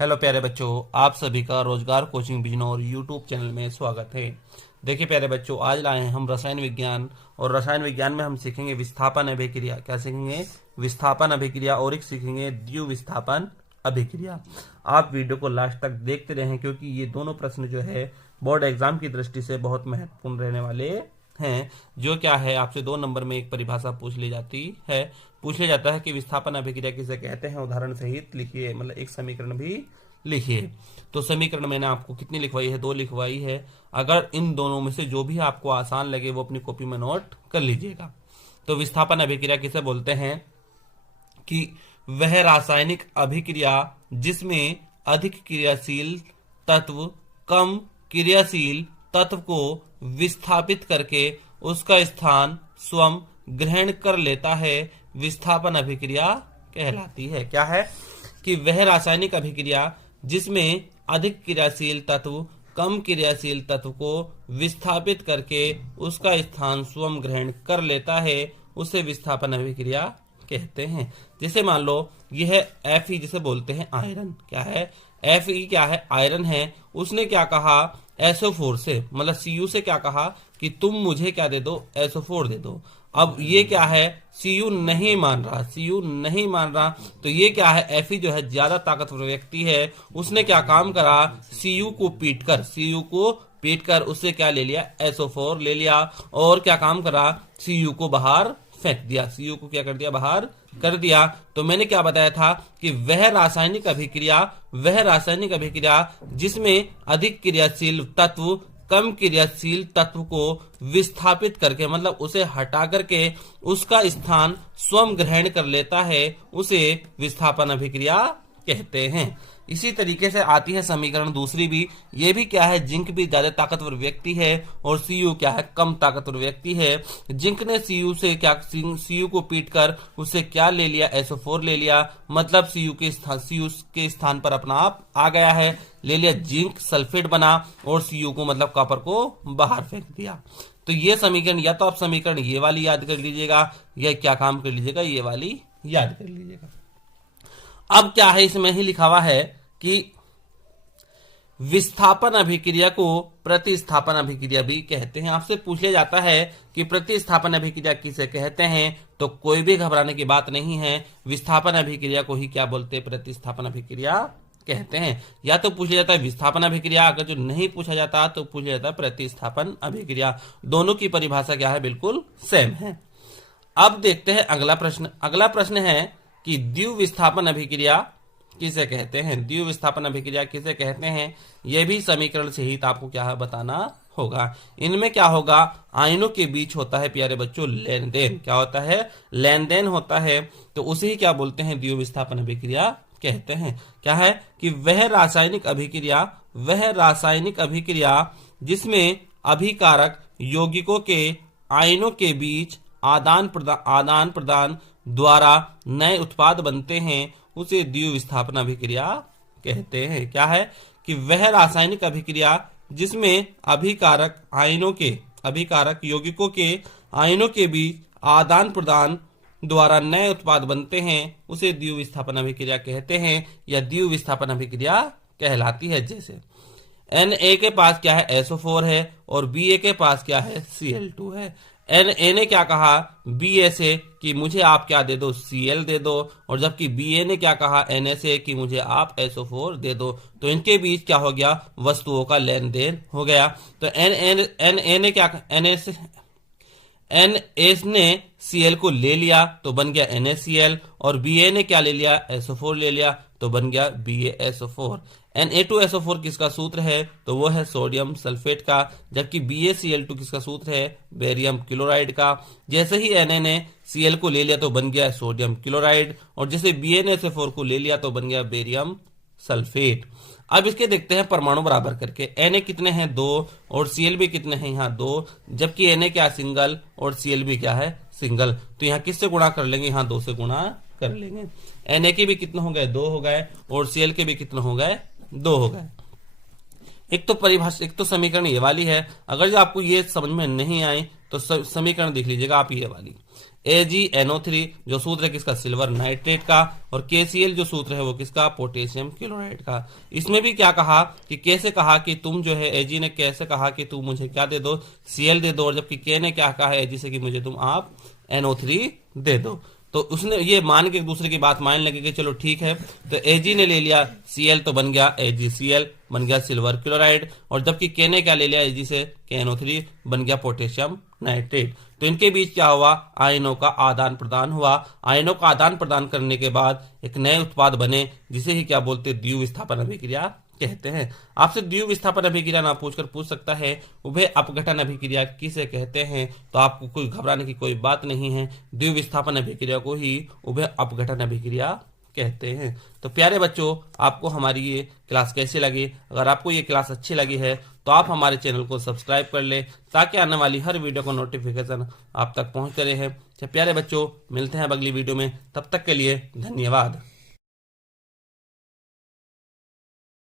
Hello प्यारे बच्चों, आप सभी का रोजगार कोचिंग बिजनौर यूट्यूब चैनल में स्वागत है। देखिए प्यारे बच्चों, आज लाए हैं हम रसायन विज्ञान और रसायन विज्ञान में हम सीखेंगे विस्थापन अभिक्रिया। क्या सीखेंगे? विस्थापन अभिक्रिया और एक सीखेंगे द्वितीय विस्थापन अभिक्रिया। आप वीडियो को लास्ट तक देखते रहें क्योंकि ये दोनों प्रश्न जो है बोर्ड एग्जाम की दृष्टि से बहुत महत्वपूर्ण रहने वाले हैं। जो क्या है, आपसे 2 नंबर में एक परिभाषा पूछ ली जाता है कि विस्थापन अभिक्रिया किसे कहते हैं, उदाहरण सहित लिखिए, मतलब एक समीकरण भी लिखिए। तो समीकरण मैंने आपको कितनी लिखवाई है? 2 लिखवाई है। अगर इन दोनों में से जो भी आपको आसान लगे वो अपनी कॉपी में नोट कर लीजिएगा। तो विस्थापन अभिक्रिया किसे बोलते हैं कि वह रासायनिक अभिक्रिया जिसमें अधिक क्रियाशील तत्व कम क्रियाशील तत्व को विस्थापित करके उसका स्थान स्वयं ग्रहण कर लेता है, विस्थापन अभिक्रिया कहलाती है। क्या है? कि वह रासायनिक अभिक्रिया जिसमें अधिक क्रियाशील तत्व कम क्रियाशील तत्व को विस्थापित करके उसका स्थान स्वयं ग्रहण कर लेता है, उसे विस्थापन अभिक्रिया कहते हैं। जैसे मान लो यह Fe जिसे बोलते हैं आयरन, क्या है? Fe क्या है? आयरन है। उसने क्या कहा? SO4 से, मतलब Cu से क्या कहा कि तुम मुझे क्या दे दो? SO4 दे दो। अब ये क्या है? Cu नहीं मान रहा, तो ये क्या है? Fe जो है ज्यादा ताकतवर व्यक्ति है, उसने क्या काम करा? Cu को पीट कर उससे क्या ले लिया? SO4 ले लिया और क्या काम करा? Cu को बाहर फेंक दिया। Cu को क्या कर दिया? बाहर कर दिया। तो मैंने क्या बताया था कि वह रासायनिक अभिक्रिया जिसमें अधिक क्रियाशील तत्व कम क्रियाशील तत्व को विस्थापित करके, मतलब उसे हटा करके उसका स्थान स्वयं ग्रहण कर लेता है, उसे विस्थापन अभिक्रिया कहते हैं। इसी तरीके से आती है समीकरण दूसरी भी। ये भी क्या है? जिंक भी ज्यादा ताकतवर व्यक्ति है और Cu क्या है? कम ताकतवर व्यक्ति है। जिंक ने Cu को पीटकर उससे क्या ले लिया? SO4 ले लिया, मतलब Cu के स्थान पर अपना आप आ गया है, ले लिया, जिंक सल्फेट बना और Cu को मतलब कॉपर को बाहर फेंक दिया। तो ये समीकरण, या तो आप समीकरण ये वाली याद कर लीजिएगा या क्या काम कर लीजिएगा, ये वाली याद कर लीजिएगा। अब क्या है, इसमें ही लिखा हुआ है कि विस्थापन अभिक्रिया को प्रतिस्थापन अभिक्रिया भी कहते हैं। आपसे पूछ लिया जाता है कि प्रतिस्थापन अभिक्रिया किसे कहते हैं, तो कोई भी घबराने की बात नहीं है, विस्थापन अभिक्रिया को ही क्या बोलते हैं? प्रतिस्थापन अभिक्रिया कहते हैं। या तो पूछ लिया जाता है विस्थापन अभिक्रिया, अगर जो नहीं पूछा जाता तो पूछ लिया जाता है प्रतिस्थापन अभिक्रिया। दोनों की परिभाषा क्या है? बिल्कुल सेम है। अब देखते हैं अगला प्रश्न है कि द्वितीय विस्थापन अभिक्रिया किसे कहते हैं? द्वितीय विस्थापन अभिक्रिया किसे कहते हैं? यह भी समीकरण से ही आपको क्या है बताना होगा। इनमें क्या होगा? आयनों के बीच होता है प्यारे बच्चों लेन देन। क्या होता है? लेन देन होता है। तो उसे ही क्या बोलते हैं? द्वितीय विस्थापन अभिक्रिया कहते हैं। क्या है? कि वह रासायनिक अभिक्रिया जिसमें अभिकारक यौगिकों के आयनों के बीच आदान प्रदान द्वारा नए उत्पाद बनते हैं, उसे द्वितीय विस्थापन अभिक्रिया कहते हैं। क्या है? कि वह रासायनिक अभिक्रिया जिसमें अभिकारक यौगिकों के आयनों के बीच आदान प्रदान द्वारा नए उत्पाद बनते हैं, उसे द्वितीय विस्थापन अभिक्रिया कहते हैं या द्वितीय विस्थापन अभिक्रिया कहलाती है। जैसे Na के पास क्या है? SO4 है और Ba के पास क्या है? Cl2 है। Na ने क्या कहा Ba से कि मुझे आप क्या दे दो? Cl दे दो, और जबकि Ba ने क्या कहा Na से कि मुझे आप SO4 दे दो। तो इनके बीच क्या हो गया? वस्तुओं का लेन देन हो गया। तो Na ने Cl को ले लिया तो बन गया NaCl, और Ba ने क्या ले लिया? SO4 ले लिया तो बन गया BaSO4। Na2SO4 किसका सूत्र है? तो वो है सोडियम सल्फेट का, जबकि BaCl2 किसका सूत्र है? बेरियम क्लोराइड का। जैसे ही Na ने Cl को ले लिया तो बन गया सोडियम क्लोराइड, और जैसे Ba ने SO4 को ले लिया तो बन गया बेरियम सल्फेट। अब इसके देखते हैं परमाणु बराबर करके। Na कितने हैं? 2, और Cl भी कितने हैं? यहाँ 2, जबकि Na क्या? सिंगल, और Cl भी क्या है? सिंगल। तो यहाँ किससे गुणा कर लेंगे? यहाँ 2 से गुणा कर लेंगे। Na के भी कितने हो गए? 2 हो गए, और Cl के भी कितने हो गए? 2 हो गए। एक तो समीकरण ये वाली है। अगर जो आपको ये समझ में नहीं आए तो समीकरण देख लीजिएगा आप, ये वाली AgNO3 जो सूत्र है किसका, सिल्वर नाइट्रेट का, और KCl जो सूत्र है वो किसका, पोटेशियम क्लोराइड का। इसमें भी क्या कहा कि कैसे कहा कि तुम जो है Ag ने कैसे कहा कि तुम मुझे क्या दे दो, Cl दे दो, और जबकि K ने क्या कहा है Ag से कि मुझे तुम आप NO3 दे दो। तो उसने ये मान के एक दूसरे की बात मान लगे कि चलो ठीक है, तो Ag ने ले लिया Cl तो बन गया AgCl, बन गया सिल्वर क्लोराइड, और जबकि K ने क्या ले लिया Ag से, KNO3 बन गया पोटेशियम नाइट्रेट। तो इनके बीच क्या हुआ, आयनों का आदान प्रदान हुआ। आयनों का आदान प्रदान करने के बाद एक नए उत्पाद बने जिसे ही क्या बोलते, द्वितीय विस्थापन अभिक्रिया कहते हैं। आपसे द्वितीय विस्थापन अभिक्रिया ना पूछकर पूछ सकता है उभय अपघटन अभिक्रिया किसे कहते हैं, तो आपको कोई घबराने की कोई बात नहीं है, द्वितीय विस्थापन अभिक्रिया को ही उभय अपघटन अभिक्रिया कहते हैं। तो प्यारे बच्चों, आपको हमारी ये क्लास कैसी लगी? अगर आपको ये क्लास अच्छी लगी है तो आप हमारे चैनल को सब्सक्राइब कर ले ताकि आने वाली हर वीडियो का नोटिफिकेशन आप तक पहुंचते रहे। प्यारे बच्चों, मिलते हैं अब अगली वीडियो में, तब तक के लिए धन्यवाद।